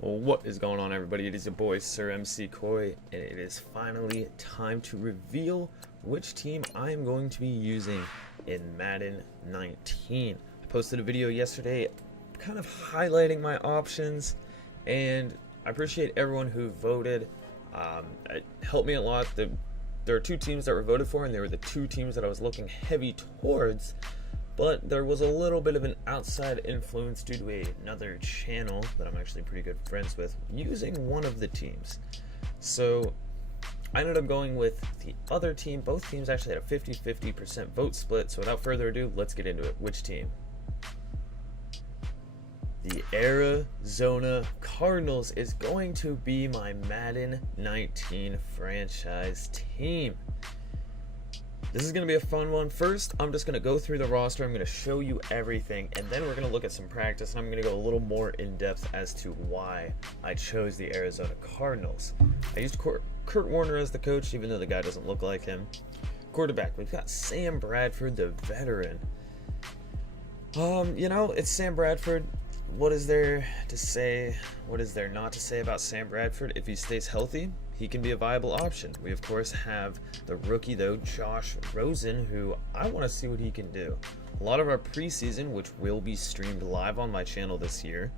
Well, what is going on, everybody? It is your boy Sir MC Koi, and it is finally time to reveal which team I am going to be using in Madden 19. I posted a video yesterday kind of highlighting my options, and I appreciate everyone who voted. It helped me a lot. There are two teams that were voted for, and they were the two teams that I was looking heavy towards. But there was a little bit of an outside influence due to another channel that I'm actually pretty good friends with using one of the teams. So I ended up going with the other team. Both teams actually had a 50-50% vote split. So without further ado, let's get into it. Which team? The Arizona Cardinals is going to be my Madden 19 franchise team. This is going to be a fun one. First, I'm just going to go through the roster. I'm going to show you everything, and then we're going to look at some practice, and I'm going to go a little more in depth as to why I chose the Arizona Cardinals. I used Kurt Warner as the coach, even though the guy doesn't look like him. Quarterback, we've got Sam Bradford, the veteran. It's Sam Bradford. What is there to say? What is there not to say about Sam Bradford? If he stays healthy, he can be a viable option. We, of course, have the rookie, though, Josh Rosen, who I want to see what he can do. A lot of our preseason, which will be streamed live on my channel this year.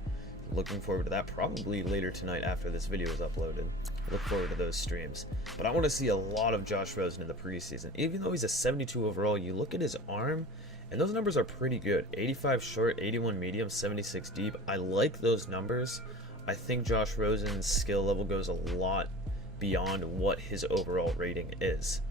Looking forward to that probably later tonight after this video is uploaded. Look forward to those streams. But I want to see a lot of Josh Rosen in the preseason. Even though he's a 72 overall, you look at his arm, and those numbers are pretty good. 85 short, 81 medium, 76 deep. I like those numbers. I think Josh Rosen's skill level goes a lot beyond what his overall rating is.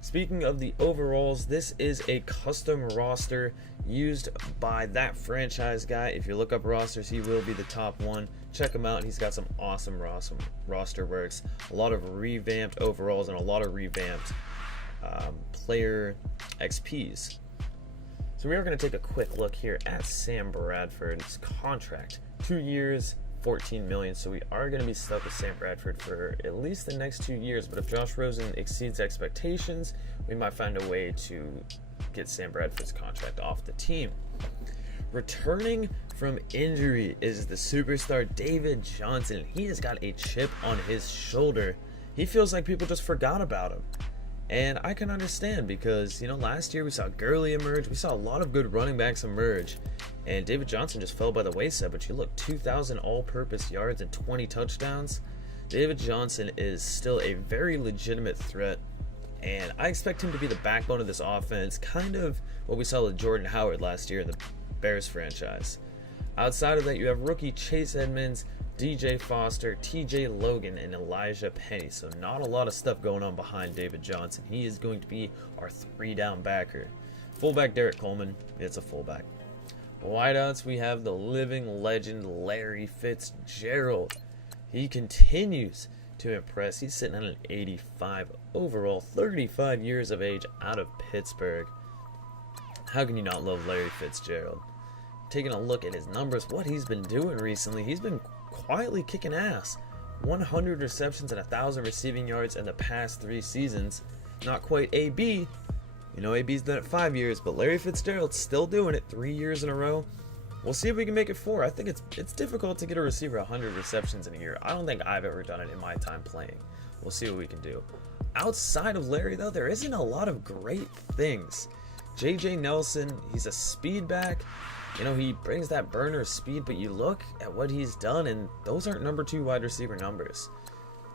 Speaking of the overalls, this is a custom roster used by that franchise guy. If you look up rosters, he will be the top one. Check him out. He's got some awesome roster works. A lot of revamped overalls and a lot of revamped player XPs. So we are going to take a quick look here at Sam Bradford's contract. 2 years, $14 million, so we are going to be stuck with Sam Bradford for at least the next 2 years. But if Josh Rosen exceeds expectations, we might find a way to get Sam Bradford's contract off the team. Returning from injury is the superstar David Johnson. He has got a chip on his shoulder. He feels like people just forgot about him. And I can understand because, last year we saw Gurley emerge. We saw a lot of good running backs emerge. And David Johnson just fell by the wayside. But you look, 2,000 all-purpose yards and 20 touchdowns. David Johnson is still a very legitimate threat. And I expect him to be the backbone of this offense. Kind of what we saw with Jordan Howard last year in the Bears franchise. Outside of that, you have rookie Chase Edmonds, DJ Foster, TJ Logan, and Elijah Penny. So not a lot of stuff going on behind David Johnson. He is going to be our 3-down backer. Fullback Derek Coleman, it's a fullback. Wideouts, we have the living legend Larry Fitzgerald. He continues to impress. He's sitting at an 85 overall, 35 years of age, out of Pittsburgh. How can you not love Larry Fitzgerald? Taking a look at his numbers, what he's been doing recently, he's been quietly kicking ass. 100 receptions and 1,000 receiving yards in the past 3 seasons. Not quite AB. AB's done it 5 years, but Larry Fitzgerald's still doing it 3 years in a row. We'll see if we can make it 4. I think it's difficult to get a receiver 100 receptions in a year. I don't think I've ever done it in my time playing. We'll see what we can do. Outside of Larry, though, there isn't a lot of great things. JJ Nelson, he's a speed back. He brings that burner speed, but you look at what he's done, and those aren't number 2 wide receiver numbers.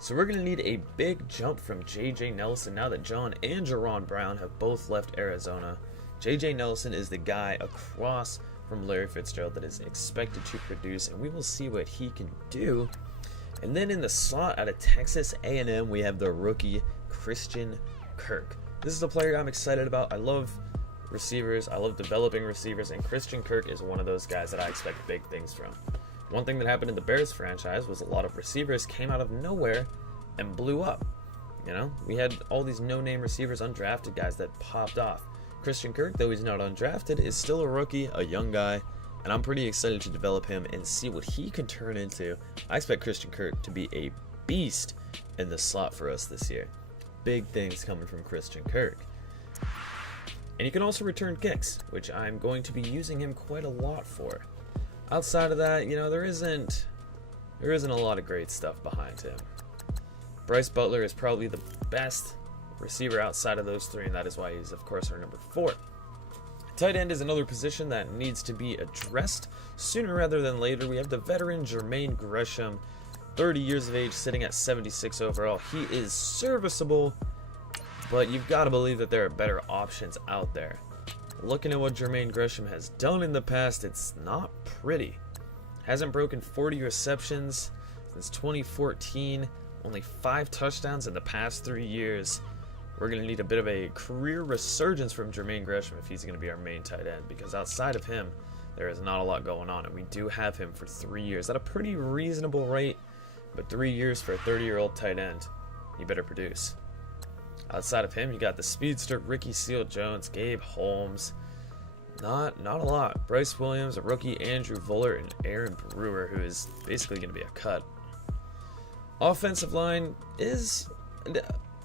So we're going to need a big jump from J.J. Nelson now that John and Jerron Brown have both left Arizona. J.J. Nelson is the guy across from Larry Fitzgerald that is expected to produce, and we will see what he can do. And then in the slot out of Texas A&M, we have the rookie Christian Kirk. This is a player I'm excited about. I love receivers. I love developing receivers, and Christian Kirk is one of those guys that I expect big things from. One thing that happened in the Bears franchise was a lot of receivers came out of nowhere and blew up. We had all these no-name receivers, undrafted guys that popped off. Christian Kirk, though he's not undrafted, is still a rookie, a young guy, and I'm pretty excited to develop him and see what he can turn into. I expect Christian Kirk to be a beast in the slot for us this year. Big things coming from Christian Kirk. And he can also return kicks, which I'm going to be using him quite a lot for. Outside of that, there isn't there isn't a lot of great stuff behind him. Bryce Butler is probably the best receiver outside of those three, and that is why he's, of course, our number 4. Tight end is another position that needs to be addressed sooner rather than later. We have the veteran Jermaine Gresham, 30 years of age, sitting at 76 overall. He is serviceable, but you've got to believe that there are better options out there. Looking at what Jermaine Gresham has done in the past, it's not pretty. Hasn't broken 40 receptions since 2014, only 5 touchdowns in the past 3 years. We're going to need a bit of a career resurgence from Jermaine Gresham if he's going to be our main tight end, because outside of him, there is not a lot going on, and we do have him for 3 years at a pretty reasonable rate, but 3 years for a 30-year-old tight end, you better produce. Outside of him, you got the speedster Ricky Seals-Jones, Gabe Holmes. Not a lot. Bryce Williams, a rookie, Andrew Voller, and Aaron Brewer, who is basically going to be a cut. Offensive line is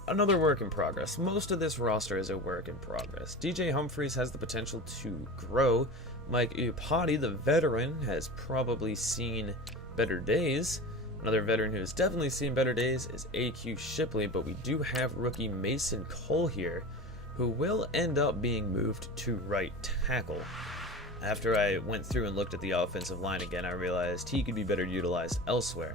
another work in progress. Most of this roster is a work in progress. DJ Humphries has the potential to grow. Mike Iupati, the veteran, has probably seen better days. Another veteran who has definitely seen better days is AQ Shipley, but we do have rookie Mason Cole here, who will end up being moved to right tackle. After I went through and looked at the offensive line again, I realized he could be better utilized elsewhere.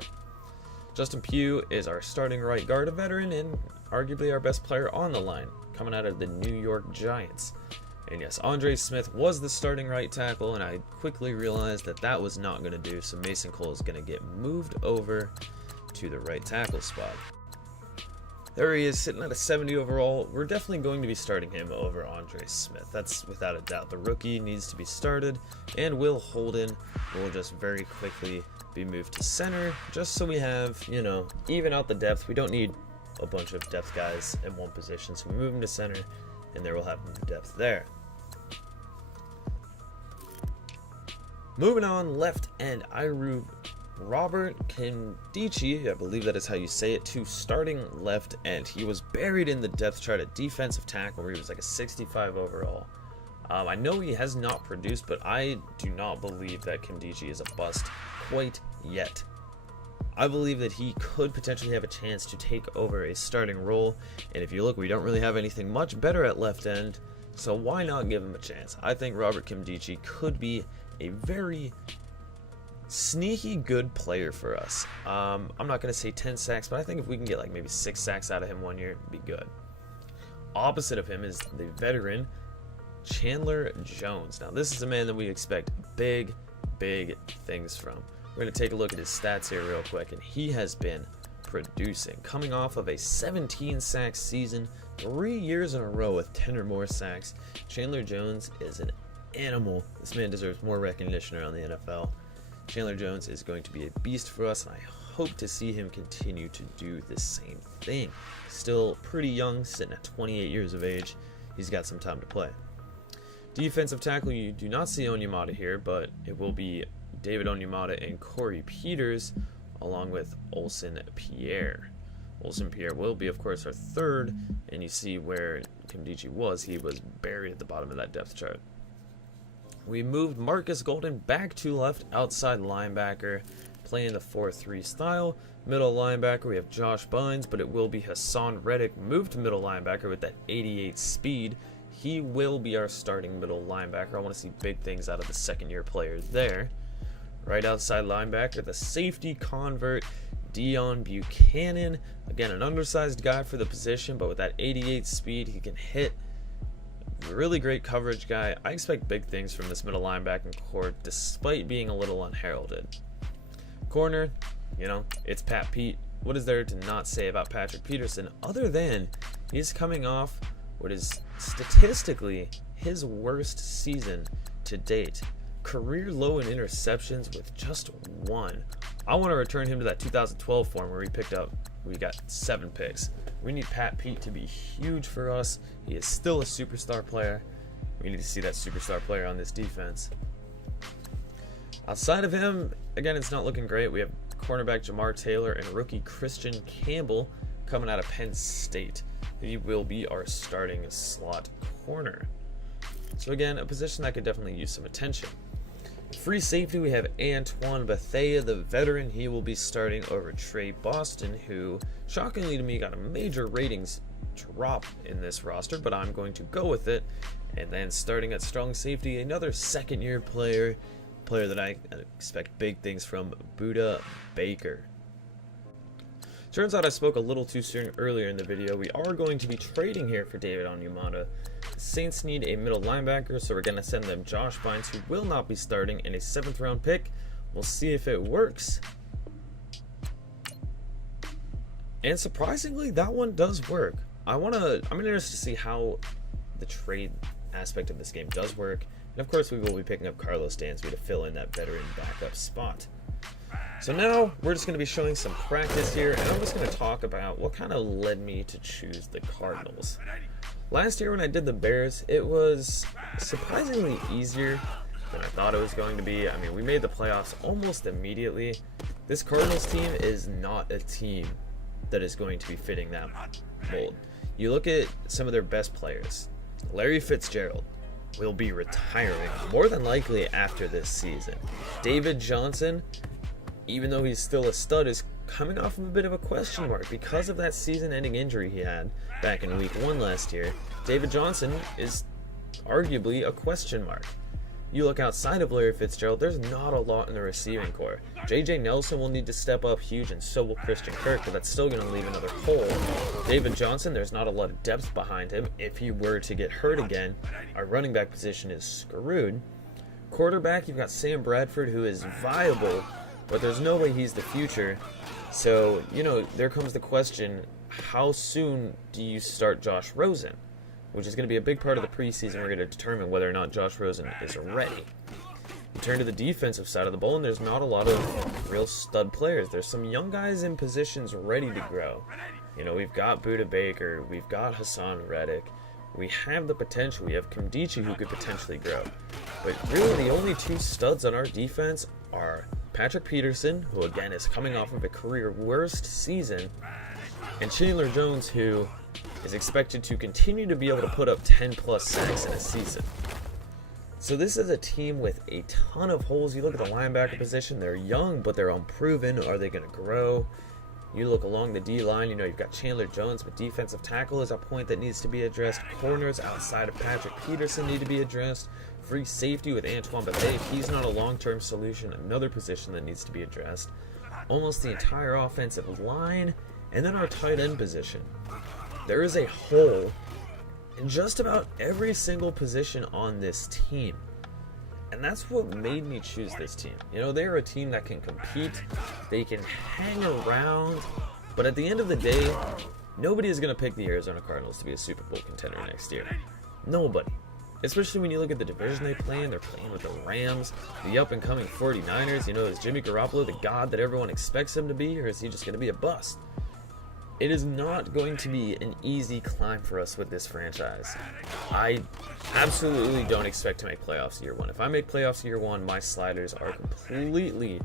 Justin Pugh is our starting right guard, a veteran and arguably our best player on the line, coming out of the New York Giants. And yes, Andre Smith was the starting right tackle, and I quickly realized that that was not going to do, so Mason Cole is going to get moved over to the right tackle spot. There he is, sitting at a 70 overall. We're definitely going to be starting him over Andre Smith. That's without a doubt. The rookie needs to be started, and Will Holden will just very quickly be moved to center, just so we have, even out the depth. We don't need a bunch of depth guys in one position, so we move him to center, and there we'll have new depth there. Moving on, left end, Robert Kindici, I believe that is how you say it, to starting left end. He was buried in the depth chart at defensive tackle, where he was like a 65 overall. I know he has not produced, but I do not believe that Kindici is a bust quite yet. I believe that he could potentially have a chance to take over a starting role, and if you look, we don't really have anything much better at left end, so why not give him a chance? I think Robert Kindici could be a very sneaky good player for us. I'm not going to say 10 sacks, but I think if we can get like maybe 6 sacks out of him 1 year, it'd be good. Opposite of him is the veteran Chandler Jones. Now this is a man that we expect big things from. We're going to take a look at his stats here real quick, and he has been producing. Coming off of a 17-sack season, 3 years in a row with 10 or more sacks, Chandler Jones is an animal. This man deserves more recognition around the NFL. Chandler Jones is going to be a beast for us, and I hope to see him continue to do the same thing. Still pretty young, sitting at 28 years of age. He's got some time to play. Defensive tackle, you do not see Onyemata here, but it will be David Onyemata and Corey Peters, along with Olsen Pierre. Olsen Pierre will be, of course, our third, and you see where Kindici was. He was buried at the bottom of that depth chart. We moved Marcus Golden back to left outside linebacker, playing the 4-3 style. Middle linebacker, we have Josh Bynes, but it will be Hassan Reddick, moved to middle linebacker with that 88 speed. He will be our starting middle linebacker. I want to see big things out of the second-year player there. Right outside linebacker, the safety convert, Dion Buchanan. Again, an undersized guy for the position, but with that 88 speed, he can hit. Really great coverage guy. I expect big things from this middle linebacking core, despite being a little unheralded. Corner, it's Pat Pete. What is there to not say about Patrick Peterson, other than he's coming off what is statistically his worst season to date. Career low in interceptions with just 1. I want to return him to that 2012 form where we got 7 picks. We need Pat Pete to be huge for us. He is still a superstar player. We need to see that superstar player on this defense. Outside of him, again, it's not looking great. We have cornerback Jamar Taylor and rookie Christian Campbell coming out of Penn State. He will be our starting slot corner. So again, a position that could definitely use some attention. Free safety, we have Antoine Bethea, the veteran. He will be starting over Trey Boston, who, shockingly to me, got a major ratings drop in this roster, but I'm going to go with it. And then starting at strong safety, another second-year player that I expect big things from, Budda Baker. Turns out I spoke a little too soon earlier in the video. We are going to be trading here for David Onyemata. The Saints need a middle linebacker, so we're going to send them Josh Bynes, who will not be starting, in a 7th round pick. We'll see if it works. And surprisingly, that one does work. I'm interested to see how the trade aspect of this game does work. And of course, we will be picking up Carlos Dansby to fill in that veteran backup spot. So now we're just going to be showing some practice here, and I'm just going to talk about what kind of led me to choose the Cardinals. Last year when I did the Bears, it was surprisingly easier than I thought it was going to be. I mean, we made the playoffs almost immediately. This Cardinals team is not a team that is going to be fitting that mold. You look at some of their best players. Larry Fitzgerald will be retiring more than likely after this season. David Johnson, even though he's still a stud, is coming off of a bit of a question mark because of that season-ending injury he had back in week 1 last year. David Johnson is arguably a question mark. You look outside of Larry Fitzgerald, there's not a lot in the receiving core. J.J. Nelson will need to step up huge, and so will Christian Kirk, but that's still going to leave another hole. David Johnson, there's not a lot of depth behind him. If he were to get hurt again, our running back position is screwed. Quarterback, you've got Sam Bradford, who is viable, but there's no way he's the future. So, there comes the question, how soon do you start Josh Rosen? Which is going to be a big part of the preseason. We're going to determine whether or not Josh Rosen is ready. You turn to the defensive side of the ball, and there's not a lot of real stud players. There's some young guys in positions ready to grow. We've got Budda Baker, we've got Hassan Reddick, we have the potential. We have Kimdichie, who could potentially grow. But really, the only 2 studs on our defense are Patrick Peterson, who again is coming off of a career worst season, and Chandler Jones, who is expected to continue to be able to put up 10+ sacks in a season. So this is a team with a ton of holes. You look at the linebacker position, they're young, but they're unproven. Are they going to grow? You look along the D-line, you've got Chandler Jones, but defensive tackle is a point that needs to be addressed. Corners outside of Patrick Peterson need to be addressed. Free safety with Antoine Bethea, if he's not a long-term solution, another position that needs to be addressed. Almost the entire offensive line, and then our tight end position. There is a hole in just about every single position on this team. And that's what made me choose this team. They're a team that can compete, they can hang around, but at the end of the day, nobody is going to pick the Arizona Cardinals to be a Super Bowl contender next year. Nobody. Especially when you look at the division they play in. They're playing with the Rams, the up-and-coming 49ers. Is Jimmy Garoppolo the god that everyone expects him to be, or is he just going to be a bust? It is not going to be an easy climb for us with this franchise. I absolutely don't expect to make playoffs year 1. If I make playoffs year 1, my sliders are completely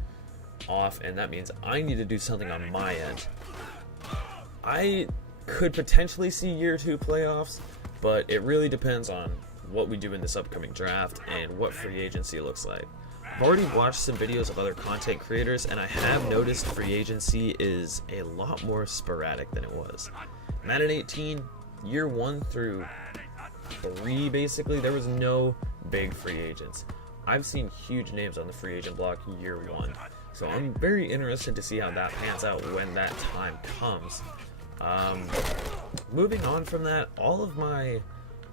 off, and that means I need to do something on my end. I could potentially see year 2 playoffs, but it really depends on what we do in this upcoming draft and what free agency looks like. I've already watched some videos of other content creators, and I have noticed free agency is a lot more sporadic than it was. Madden 18, year 1 through 3, basically, there was no big free agents. I've seen huge names on the free agent block year 1, so I'm very interested to see how that pans out when that time comes. Moving on from that, all of my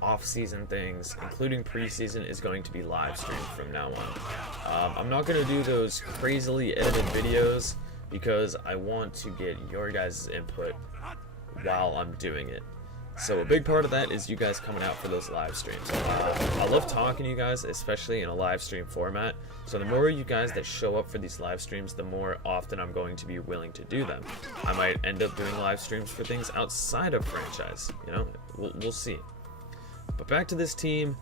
off-season things, including preseason, is going to be live streamed from now on. I'm not going to do those crazily edited videos because I want to get your guys' input while I'm doing it. So a big part of that is you guys coming out for those live streams. I love talking to you guys, especially in a live stream format. So the more you guys that show up for these live streams, the more often I'm going to be willing to do them. I might end up doing live streams for things outside of franchise. We'll see. But back to this team,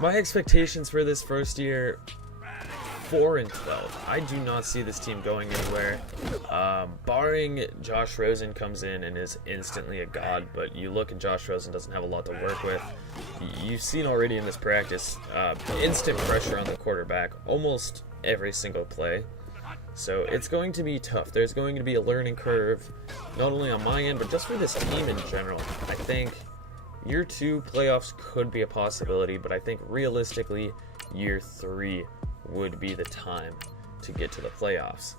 my expectations for this first year, 4-12. I do not see this team going anywhere, barring Josh Rosen comes in and is instantly a god. But you look, and Josh Rosen doesn't have a lot to work with. You've seen already in this practice, instant pressure on the quarterback almost every single play. So it's going to be tough. There's going to be a learning curve, not only on my end, but just for this team in general. I think year 2 playoffs could be a possibility, but I think realistically, year 3 would be the time to get to the playoffs.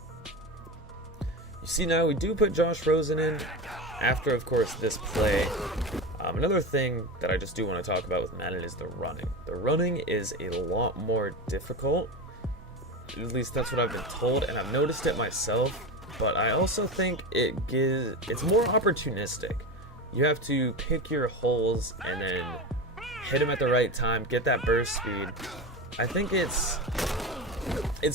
You see, now we do put Josh Rosen in after, of course, this play. Another thing that I just do want to talk about with Madden is the running. The running is a lot more difficult. At least that's what I've been told, and I've noticed it myself. But I also think it's more opportunistic. You have to pick your holes and then hit them at the right time, get that burst speed. I think it's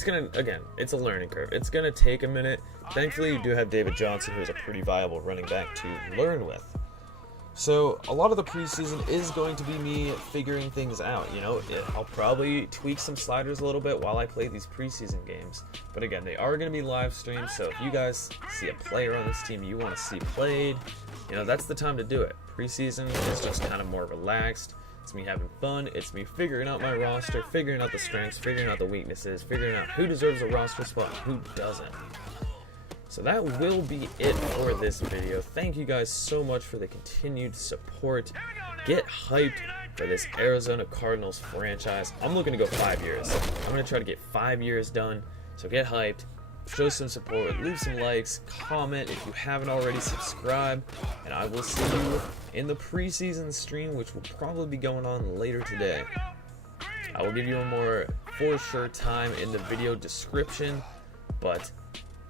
gonna, again, it's a learning curve. It's gonna take a minute. Thankfully, you do have David Johnson, who's a pretty viable running back to learn with. So a lot of the preseason is going to be me figuring things out. You know, I'll probably tweak some sliders a little bit while I play these preseason games. But again, they are going to be live streamed, so if you guys see a player on this team you want to see played, you know, that's the time to do it. Preseason is just kind of more relaxed. It's me having fun. It's me figuring out my roster, figuring out the strengths, figuring out the weaknesses, figuring out who deserves a roster spot and who doesn't. So that will be it for this video. Thank you guys so much for the continued support. Get hyped for this Arizona Cardinals franchise. I'm looking to go 5 years. I'm going to try to get 5 years done. So get hyped. Show some support. Leave some likes. Comment if you haven't already. Subscribe. And I will see you in the preseason stream, which will probably be going on later today. I will give you a more for sure time in the video description. But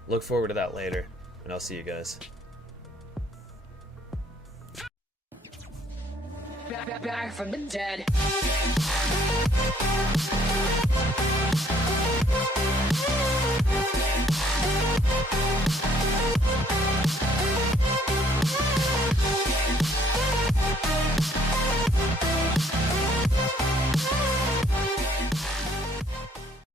look forward to that later, and I'll see you guys. Back from the dead.